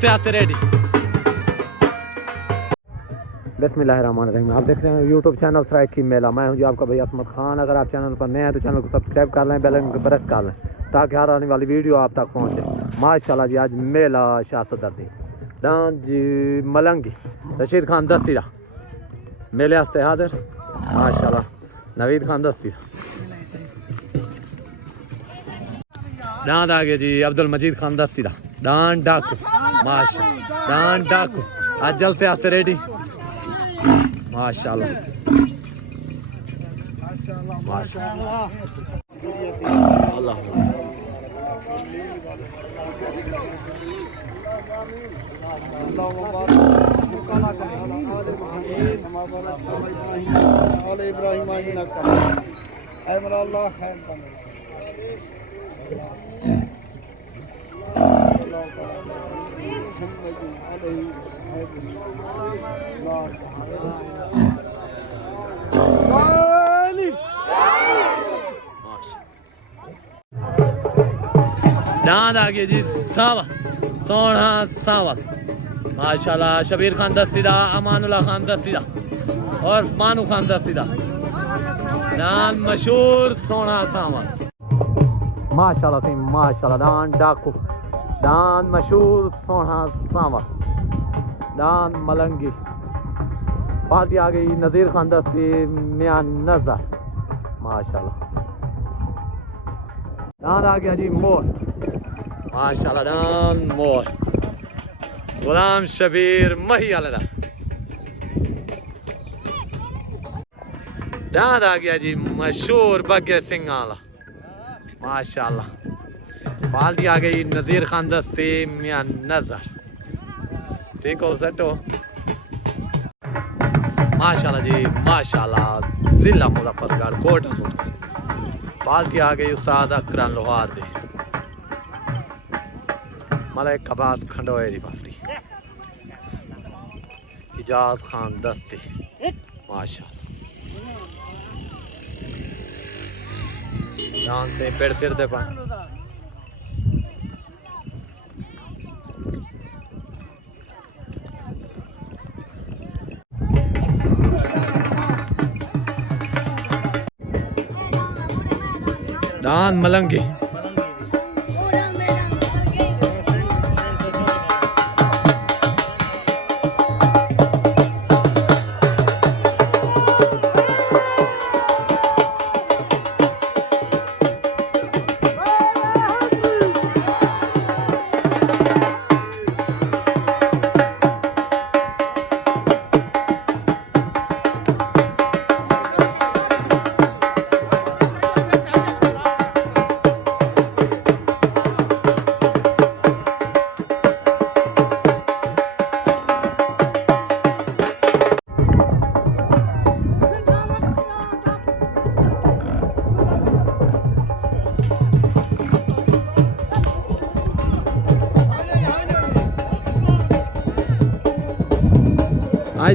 जल्द से रेडी। बिस्मिल्लाहिर्रहमानिर्रहीम। आप देख रहे हैं यूट्यूब चैनल सराइक की मेला। मैं हूं जो आपका भैया असमत खान। अगर आप चैनल पर नए हैं तो चैनल को सब्सक्राइब कर लें, बेल आइकन को प्रेस कर लें ताकि हर आने वाली वीडियो आप तक पहुंचे। माशाल्लाह जी आज मेला शाह सदर जी मलंगी रशीद खान दस्तीरा मेले हस्ते हाजिर। माशाल्लाह नवीद खान दस्तीरा डांड आ गए जी। अब्दुल मजीद खान दस्तीरा डांड डाकू माशाल्लाह डांड डाकू आज जल्द से आस्ते रेडी। माशाल्लाह माशाल्लाह अल्लाह डांड आ गया जी सावा सोना सावा माशाल्लाह। शबीर खान दस्तीदा, अमानुल्लाह खान दस्तीदा और मानू खान दस्तीदा डांड मशहूर सोना सावा माशाल्लाह सी माशाल्लाह। डांड डाकू डांड मशहूर सोना सावा डांड मलंगी पार्टी आ गई। नज़ीर खान दस्ती मियां नजर माशाल्लाह। डांड आ गया जी मोर माशाल्लाह। डांड मोर गुलाम शबीर मही अलदा डांड आ गया जी मशहूर बगे सिंह वाला माशाल्लाह। पार्टी आ गई नज़ीर खान दस्ती मियां नजर। ठीक हो सेट हो माशाल्लाह जी माशाल्लाह। जिला मुजफ्फरगढ़ कोटा पार्टी आ गई उस्ताद अकरम लोहार दी मलिक अब्बास खंडोए दी पार्टी। इजाज खान दस्ती माशाल्लाह। जान से पेड़ फिरते पा डांड मलंगी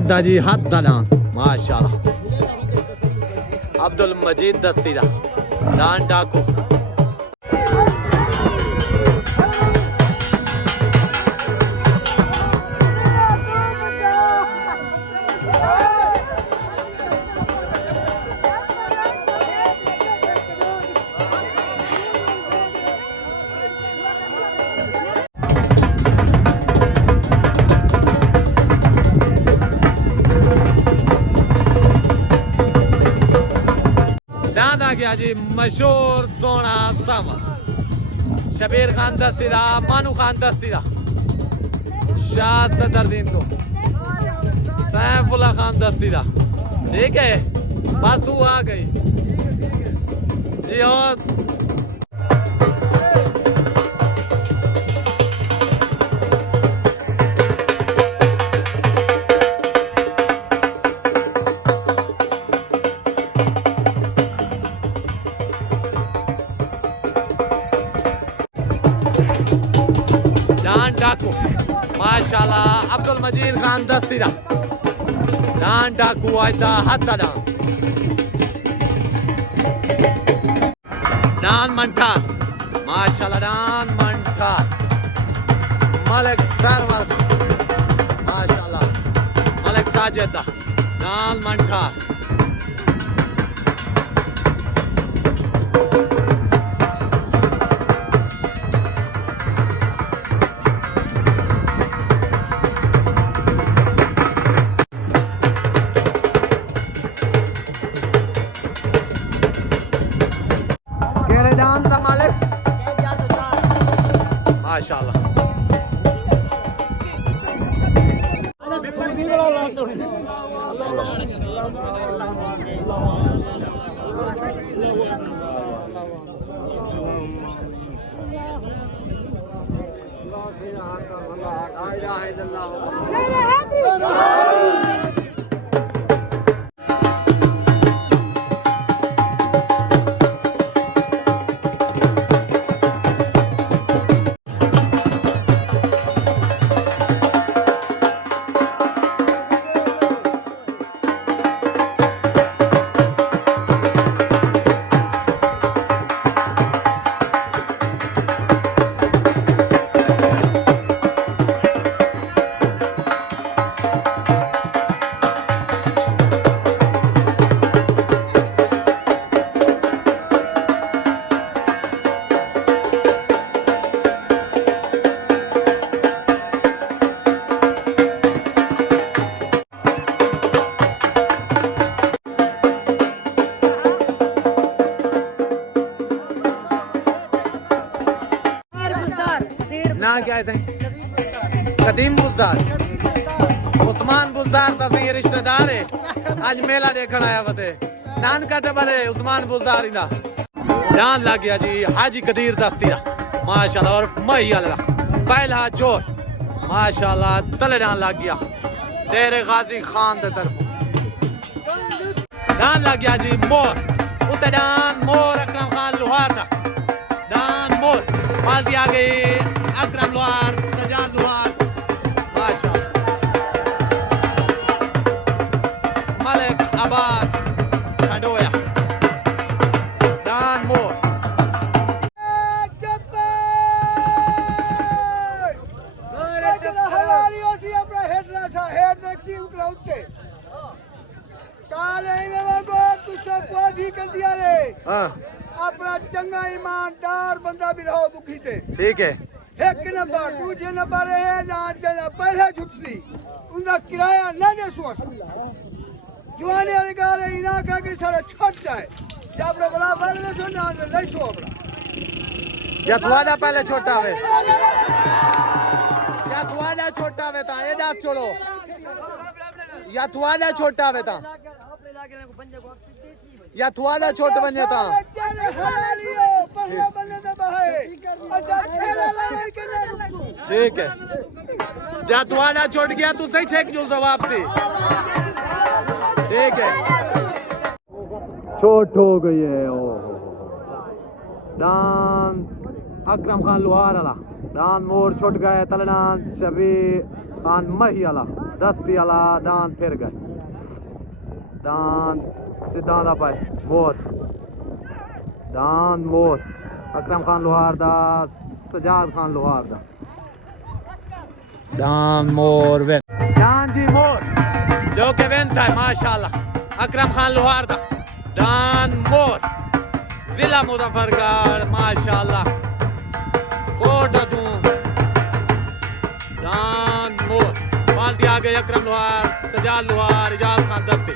दाजी हाथ दालान माशाल्लाह। अब्दुल मजीद दस्तीदा डांड डाकू गया जी मशहूर सोना सामा। शबीर खान दस्तीदा, मानू खान दस्तीदा, शाह सदरदीन को सैफुल्लाह खान दस्तीदा। ठीक है बस तू आ गई जी। और डांड डाकू माशाल्लाह अब्दुल मजीद खान दस्ती दा डान डाकू आयता हत्ता डान मंठा माशाल्लाह डान मंठा मलिक सरवर माशाल्लाह मलिक साजिद डान मंठा माशाल्लाह ना क्या है कदीम बुजदार उस्मान बुजदार सा सही रिश्तेदार है आज मेला देखने आया वते नान का टबर है उस्मान बुजदार इंदा जान लग गया जी हाजी कदीर दस्तिया माशाल्लाह और मही अल्लाह पहला जोर माशाल्लाह तले डान लग गया तेरे गाजी खान दे तरफ डान लग गया जी मोर उते डान मोर अकरम खान लोहार दा डान मोर मार दिया गई अकरम लोहार सजाद लोहार माशाल्लाह मलिक अब्बास खंडोया डान मोर अपना चंगा ईमानदार बंदा भी रहो दुखी थे ठीक है एक नंबर दूजे नंबर है ना जना पहले छुट्टी उनका किराया ना दे सोच जवानी वाली गाल है इना का कि सारा छट जाए जब अपना बड़ा फल में सो ना नहीं सो अपना या तुआला पहले छोटा वे या तुआला छोटा वे ता ये दास छोड़ो या तुआला छोटा वे ता या तुआला छोट बने ता ठीक है जा तुआला छोट गया तू सही छेक जो जवाब से ठीक है छोट हो गई है ओ डान अकरम खान लोहार अला डान मोर छोट गए तलडान शबीर खान मही अला दस्ती अला डान फिर गए डान सिद्धांत पाए मोर डान मोर अकरम खान लोहार दा सजाद खान लोहार दा डान मोर वेन डान जी मोर जो के वेन था माशाल्लाह अकरम खान लोहार दा डान मोर जिला मुजफ्फरगढ़ माशाल्लाह कोट दू डान मोर बाल दिया गए अकरम लोहार सजाद लोहार इजाज खान दस्ती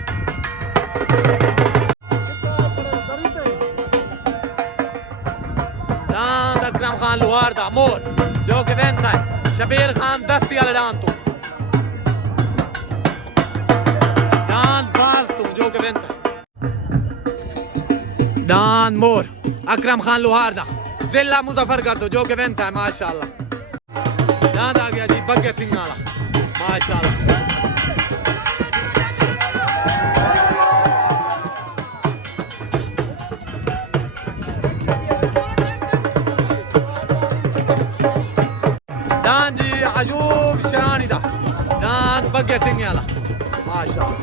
डान अकरम खान लोहार दा मोर जो के वेन था शबीर खान दस्ती वाले डान तू डान बाज तू जो के वेन था डान मोर अकरम खान लोहार दा जिला मुजफ्फरगढ़ तो जो के वेन था माशाल्लाह डान आ गया जी बग्गे सिंह वाला माशाल्लाह डान जी सिंह वाला माशाल्लाह।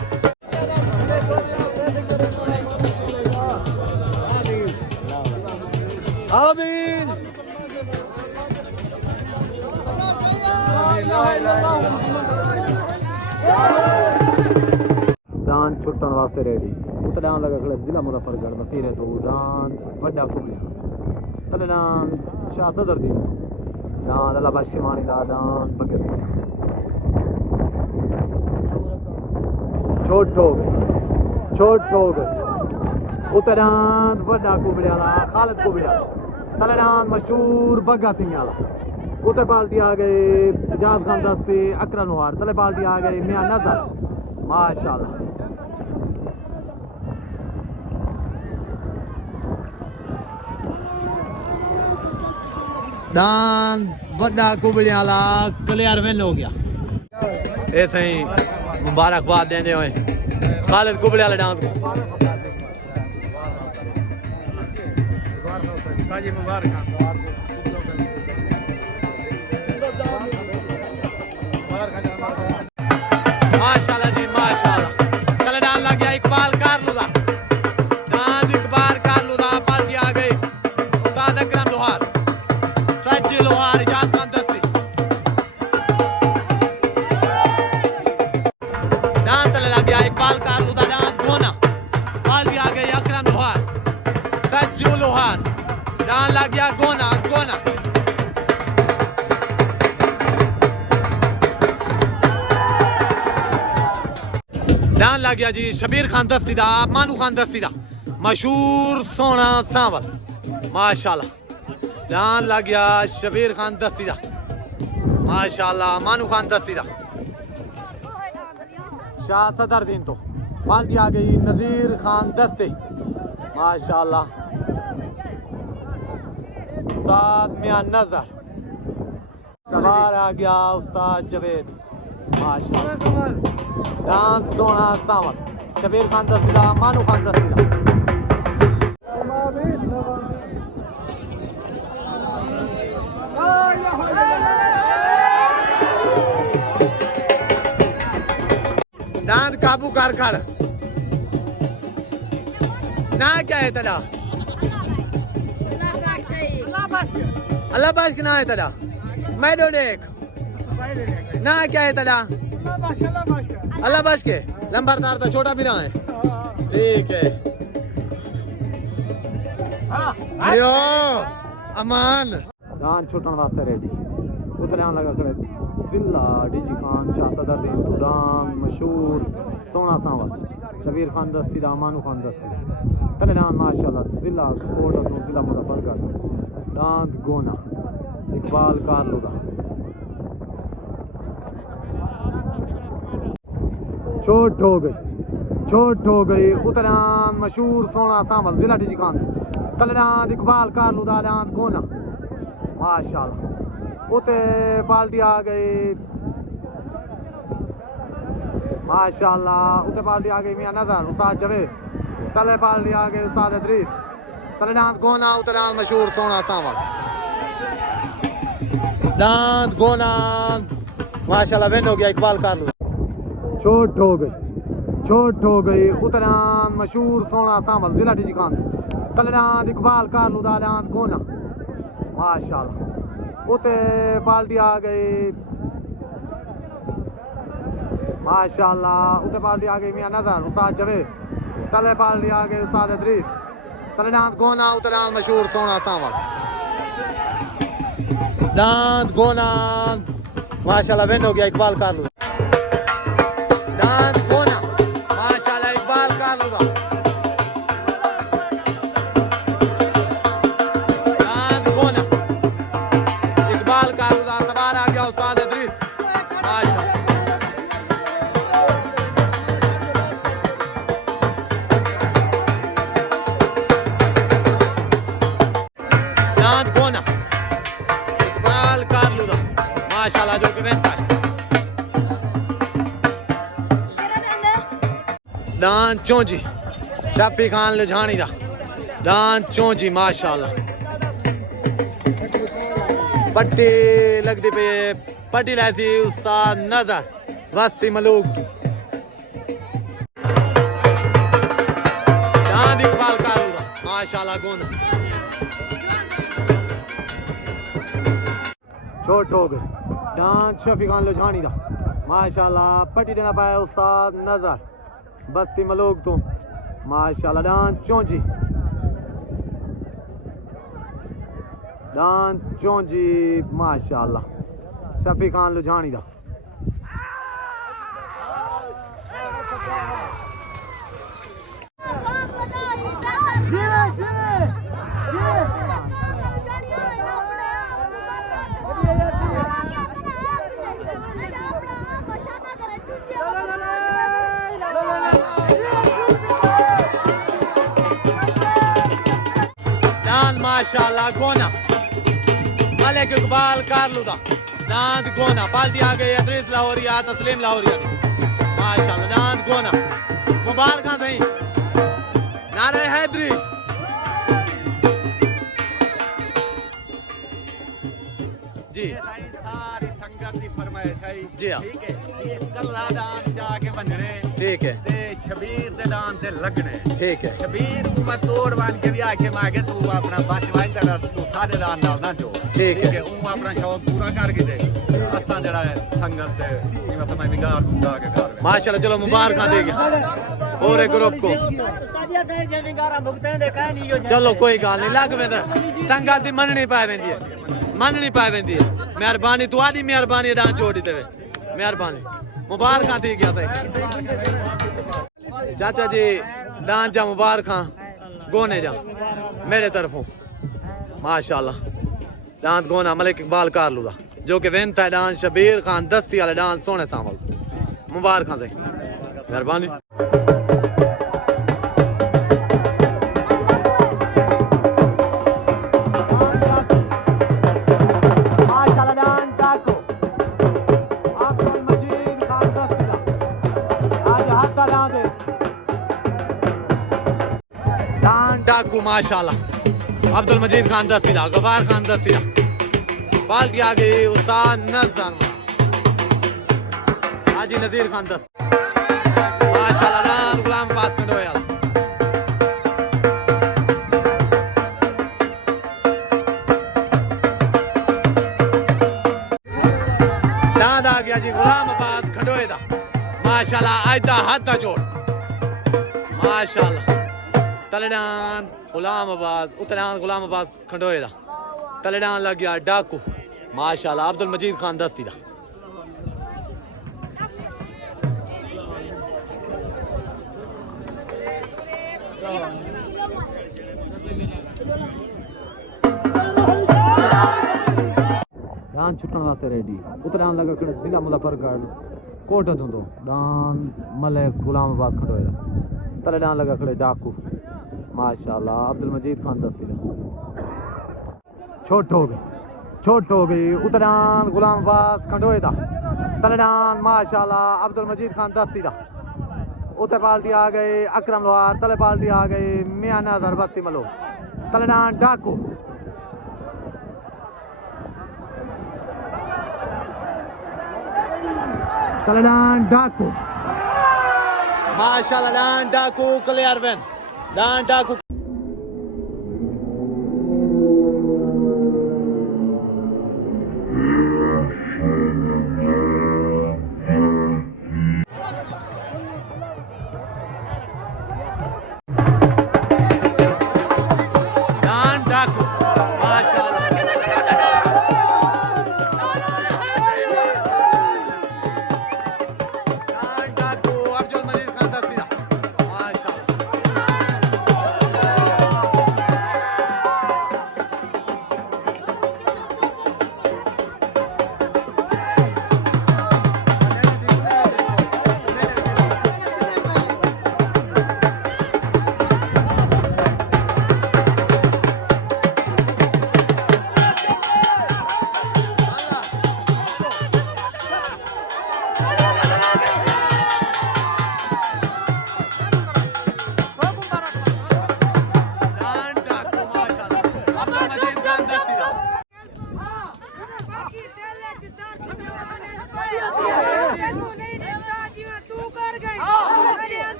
आमीन। दान छुट्टन वास्ते रेडी उतरान लगा खड़े जिला मुजफ्फरगढ़ मसीरे तो दान वड्डा कुबलिया तले दान शाह सदर दी दान अल्लाह बादशाह दा दान बगे सिंह छोट हो गए उतरान वड्डा कुबलिया ला खालिद कुबलिया तले दान मशहूर बग्गा सिंह वाला उते पार्टी आ गए इजाज खान दस्ती अकरम नवार तले पार्टी आ गई मियां नजर माशाल्लाह। दान वड्डा कुबलिया ला क्लियर विन हो गया। ए सही मुबारकबाद देंदे हुए खालिद कुबलिया ला डांस माशाल्लाह जी माशाल्लाह। कल डांस लग गया इकबाल कारलू दा डांस इकबाल कारलू दा पार्टी आ गई उस्ताद अकरम लोहार सज्जी लोहार इजाज खान दस्ती डांस तले लग गया इकबाल कारलू दा डांस गोना पार्टी आ गई अकरम लोहार सज्जू लोहार डांस लग गया गोना गोना। डांस लग गया जी शबीर खान दस्ती दा मानू खान दस्ती दा मशहूर सोना सांवल माशाल्लाह। डांस लग गया शबीर खान दस्ती दा माशाल्लाह मानू खान दस्ती दा शाह सदर दिन तो पार्टी आ गई नजीर खान दस्ती माशाल्लाह। उस्ताद मियां नजर सवार आ गया उस्ताद जवेद माशाल्लाह। डांस सोना सांवल शबीर खान दस्तीदा मानू खान दस्तीदा डांस काबू कर ना क्या है तेरा अल्लाह बाश ना है तेरा मैं दो देख ना क्या है तेरा अल्लाह बच के लंबरदार था छोटा भी रहा है ठीक है जियो अमान। दान छुटन वास्ते रेडी उतरान लगा खड़े जिला डीजी खान शाह सदर दिन दान मशहूर सोना सांवल शबीर खान दस्ती दा मानू खान दस्ती तले दान माशाल्लाह जिला कोट और जिला मुजफ्फरगढ़ दान गोना इकबाल कारलू दा छोट हो गई उतरान मशहूर सोना सांवल जिला डीजी खान तलेदान इकबाल कारलू दा दांत गोना माशाल्लाह। उते पार्टी आ गई माशाल्लाह उते पार्टी आ गई मियां नजर उस्ताद जवेद तले पार्टी आ गई उस्ताद अदरीस तलेदान गोना उतरान मशहूर सोना सांवल दांत गोना माशाल्लाह विन हो गया इकबाल कारलू। छोट हो गई उतरान मशहूर सोना सांवल जिला डीजी खान तलेदान इकबाल कारलू दा दांत गोना माशाल्लाह। उते पार्टी आ गई माशाल्लाह उते पार्टी आ गई मियां नजर उस्ताद जवेद तले पार्टी आ गई उस्ताद अदरीस तलेदान गोना उतरान मशहूर सोना सांवल दांत गोना माशाल्लाह विन हो गया इकबाल कारलू दांत गोना माशाल्लाह इकबाल कारलू दा दांत गोना इकबाल कारलू दा सवार आ गया उस्ताद अदरीस माशाल्लाह दांत गोना इकबाल कारलू दा माशाल्लाह जो कि बनता है दान चौंजी शफी खान लुझानी दा दान चौंजी माशाल्लाह पट्टी लगती पे पट्टी लैसी उस्ताद नजर बस्ती मलूक चांद इकबाल कालूदा माशाल्लाह गुण छोट हो गए डांस शफी खान लोझानी दा माशाल्लाह पट्टी देना पाया उस्ताद नजर बस्ती मलूक तो माशाल्लाह डांस चौंजी माशाल्लाह शफी खान लुझानी दा डांस माशाल्लाह गोना मलिक इकबाल कारलूदा दांत गोना पार्टी आ गई अदरीस लाहौरिया तस्लीम लाहौरिया माशाल्लाह दांत गोना मुबारक सही नारे हैदरी जी सारी संगत की फरमाइश है जी हाँ ठीक है ये कल्ला दान जाके बनने ठीक है ते शबीर दे दान ते लगने ठीक है शबीर को मैं तोड़ बन के भी आके मांगे तू अपना बच वाइन कर तू सारे दान नाल ना जो ठीक है वो अपना शौक पूरा करके दे असा जड़ा है संगत ते मैं समय निगाह दूंगा के घर में माशाल्लाह चलो मुबारक देगी पूरे ग्रुप को चलो कोई गल नहीं लग वेंदा संगत दी मननी पाए वेंदी है मननी पाए वेंदी है मेहरबानी तू आदी मेहरबानी डां जोड़ी देवे मेहरबानी मुबारक दी गया सही चाचा जी डांस जा मुबारक गोने जा मेरे तरफों माशाल्लाह डांस गोना मलिक इकबाल कारलूदा जो कि वेंता है डांस शबीर खान दस्ती वाले डांस सोने सामल मुबारक सही मेहरबानी डाकू माशाल्लाह अब्दुल मजीद खान दस्तीदा गवार खान दस्तीदा पार्टी आ गई उस्ताद नजर हाजी नजीर खान दस्त माशाल्लाह डांस गुलाम पास कंडोया डांस आ गया जी गुलाम पास खंडोए दा माशाल्लाह आयदा हाथ जोड़ माशाल्लाह तलेडान गुलाम अब्बास उतरान गुलाम अब्बास खंडोए दा तलेडान लग गया डाकू माशाल्लाह अब्दुल मजीद खान दस्ती दा डान छुटन वास्ते रेडी उतरान लगा जिला मुजफ्फरगढ़ कोट धुंदो डान मलिक गुलाम अब्बास खंडोए दा तलेडान लगा खड़े डाकू माशाल्लाह अब्दुल मजीद खान दस्ती दा छोट हो गई उतरान गुलाम अब्बास खंडोए दा तलेडान माशाल्लाह अब्दुल मजीद खान दस्ती दा उते पार्टी आ गए अकरम लोहार तले पार्टी आ गई मियां नजर बस्ती मलो तलेडान डाकू तलेडान डाकू माशाल्लाह डान डाकू क्लियर वेन डान डाकू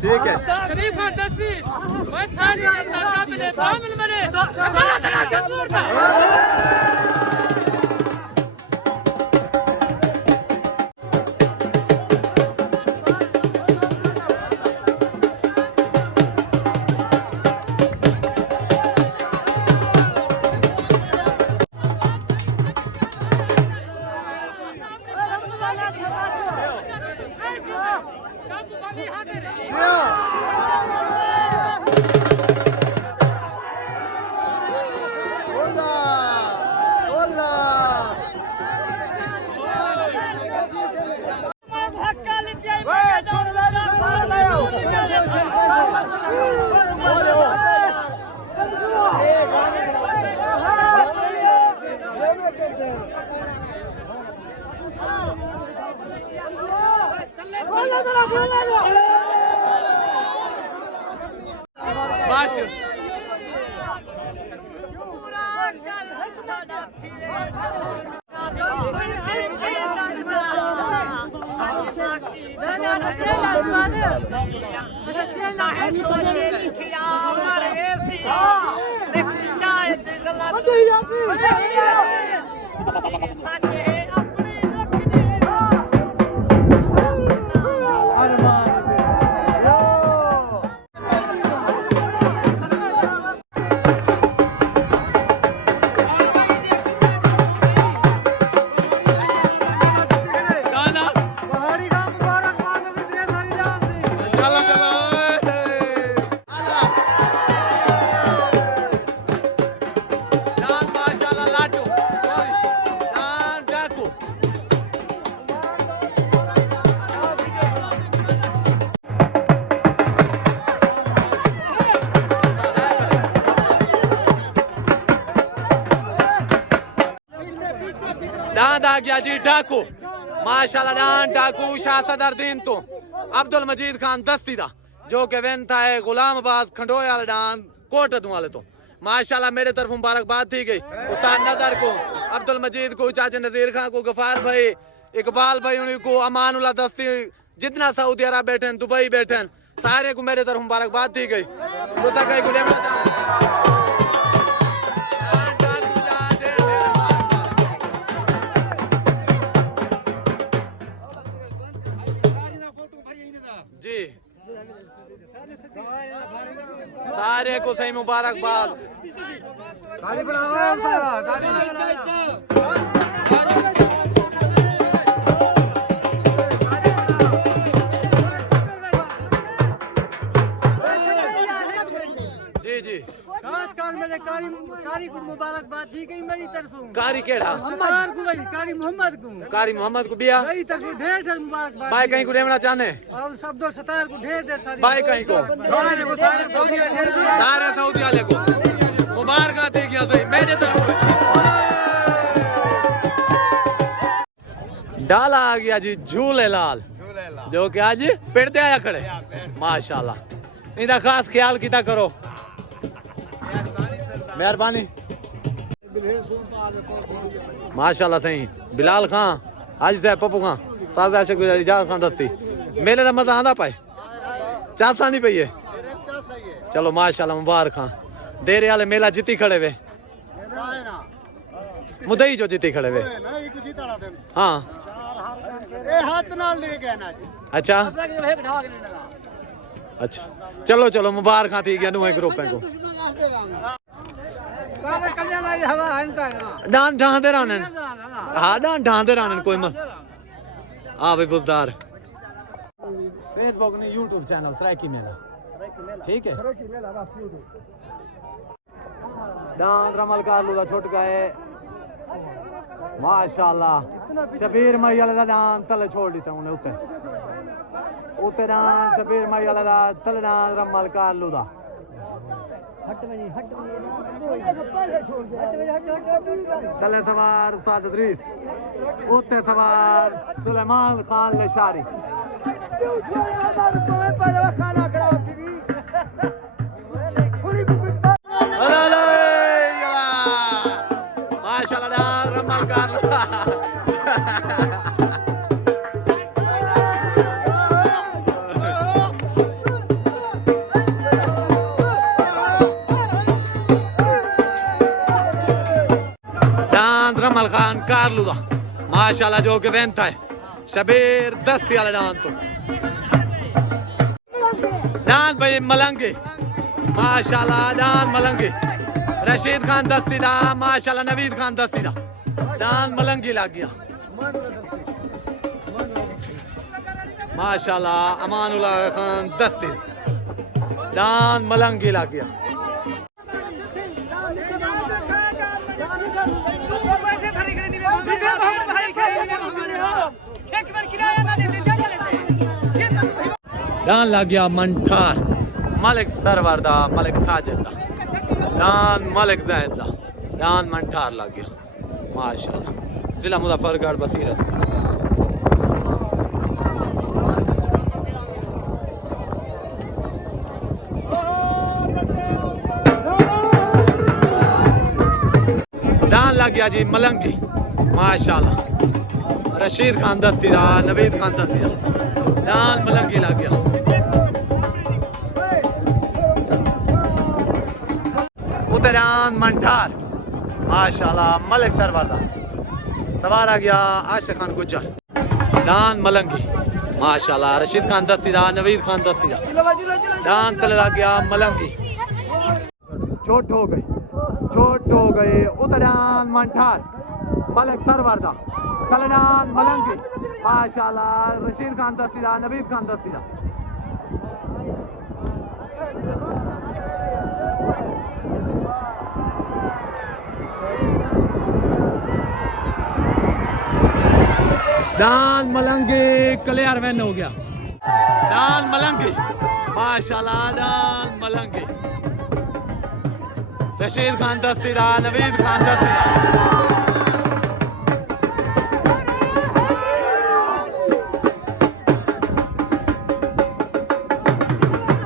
ठीक है माश डांद आ गया जी डाकू माशाल्लाह डांद डाकू शाह सदरदीन तो अब्दुल मजीद खान दस्ती दा जो कि वेन था है गुलाम अब्बास खंडोया डांद कोट वाले तो माशाल्लाह मेरे तरफ मुबारकबाद थी गई उस्ताद नजर को अब्दुल मजीद को चाचा नजीर खान को गफार भाई इकबाल भाई उन्हीं को अमानुल्लाह दस्ती जितना सऊदी अरब बैठे दुबई बैठे सारे को मेरे तरफ मुबारकबाद थी गई जी सारे को सही मुबारकबाद जी जी मेरे कारी को मुबारकबाद दी गई मेरी तरफों कारी केड़ा कारी मोहम्मद को बिया मेरी तरफ ढेर ढेर मुबारकबाद भाई कहीं को रेवना चाहने और सब दो सतार को ढेर ढेर सारी भाई कहीं को सारे सऊदी वाले को मुबारक थी गया सही मेरे तरफ डाला आ गया जी झूलेलाल जो कि आज पिड़ते आया खड़े माशाल्लाह इनका खास ख्याल किता करो मेहरबानी माशाल्लाह सही बिलाल खान हाजी साहब पप्पू खान साज आशिक इजाज खान दस्ती मेले का मजा आंदा पाए चासा नहीं पई है चलो माशाल्लाह मुबारक खान देरे वाले मेला जीती खड़े वे मुदई जो जीती खड़े वे हाँ अच्छा अच्छा चलो चलो मुबारक थी गया नुए ग्रुप को डांस ढांदे रहने हाँ डांस ढांदे रहने कोई मत हाँ भाई बुजदार फेसबुक ने यूट्यूब चैनल सरायकी मेला ठीक है डांस रमल का लूदा छुट गए माशाल्लाह शबीर मई वाले डांस तले छोड़ दी था उन्हें उते डांस शबीर मई वाले तले डांस रमल का लूदा चले सवार उस्ताद इदरीस उत्ते सवार सुलेमान खान लशारी खाना खराब थी माशाल्लाह रमल कर रमल खान कारलू दा माशाल्लाह जो कि वेंता है शबीर दस्ती वाले डान तो डान भाई मलंगे माशाल्लाह डान मलंगे रशीद खान दस्ती दा माशाल्लाह नवीद खान दस्ती दा डान मलंगी लग गया माशाल्लाह अमानुल्लाह खान दस्ती डान मलंगी लग गया डान लग गया मंठार मलिक सरवर दा मलिक साजिद दा डान मलिक जैद दा डान मंठार लग गया माशाल्लाह जिला मुजफ्फरगढ़ बसीरत डान लग गया जी मलंगी माशाल्लाह रशीद खान दस्ती दा नवीद खान दस्ती दा डान मलंगी लग गया उतरान मंठार माशाल्लाह मलिक सरवर दा सवार आ गया आशिक खान गुज्जर डान मलंगी माशाल्लाह रशीद खान दस्ती दा नवीद खान दस्ती दा डान तले लग गया मलंगी चोट हो गए उतरान मंठार मलिक सरवर दा कलनान मलंगी माशाल्लाह रशीद खान दस्ती दा नवीद खान दस्ती दा डान मलंगी क्लियर वैन हो गया डान मलंगी माशाल्लाह डान मलंगी रशीद खान दस्ती दा नवीद खान दस्ती दा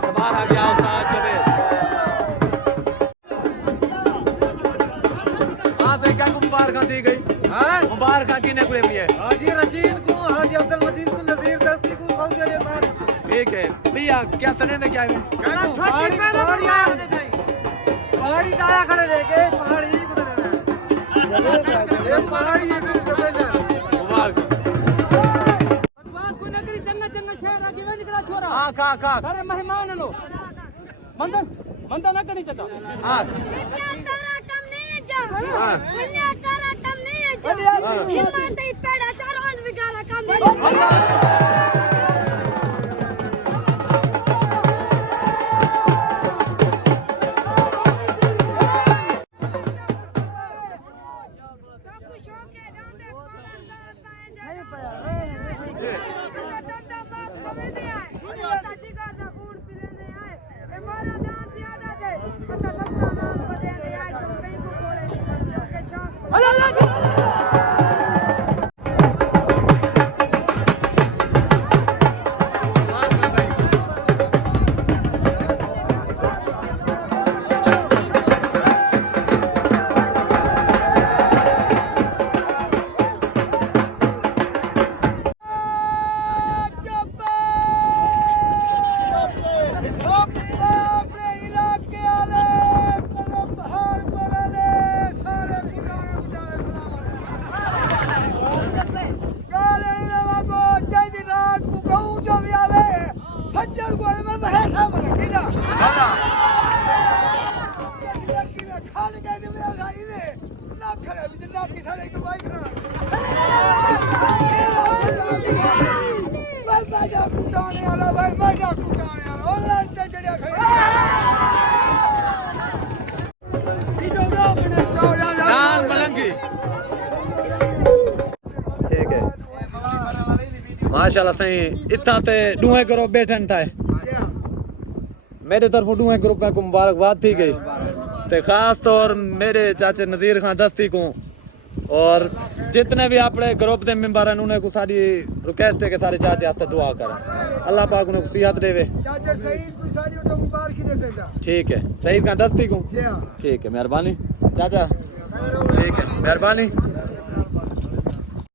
सवार आ गया उस्ताद जवेद वहां से क्या मुबारक दी गई मुबारक किने को भी है हाजी रशीद को हाजी अब्दुल मजीद को नजीर दस्ती को सऊदी अरेबिया ठीक है भैया क्या सने में क्या है पहाड़ी आया खड़े लेके पहाड़ी ये पहाड़ी ये मुबारक बदमाश को नगरी चंगा चंगा शहर आगे में निकला छोरा खा सारे मेहमान लो मंदा ना करी चटा हां तारा कम नहीं है जा दुनिया तारा कम नहीं है जा हिम्मत ही पेड़ा चार रोज बिगाड़ा कम नहीं माशाल्लाह सही इतना ते डूहे करो बैठन था मेरे तरफ डूए ग्रुप में को मुबारकबाद थी गई ते खास तौर मेरे चाचे नज़ीर खान दस्ती को और जितने भी अपने ग्रुप के मेंबर हैं उन्हें को सारी रिक्वेस्ट है कि सारे चाचे वास्ते दुआ करें अल्लाह पाक उन्हें सेहत देवे चाचा सईद को सारी तो मुबारकी दे देता ठीक है सईद खान दस्ती को जी हाँ ठीक है मेहरबानी चाचा ठीक है मेहरबानी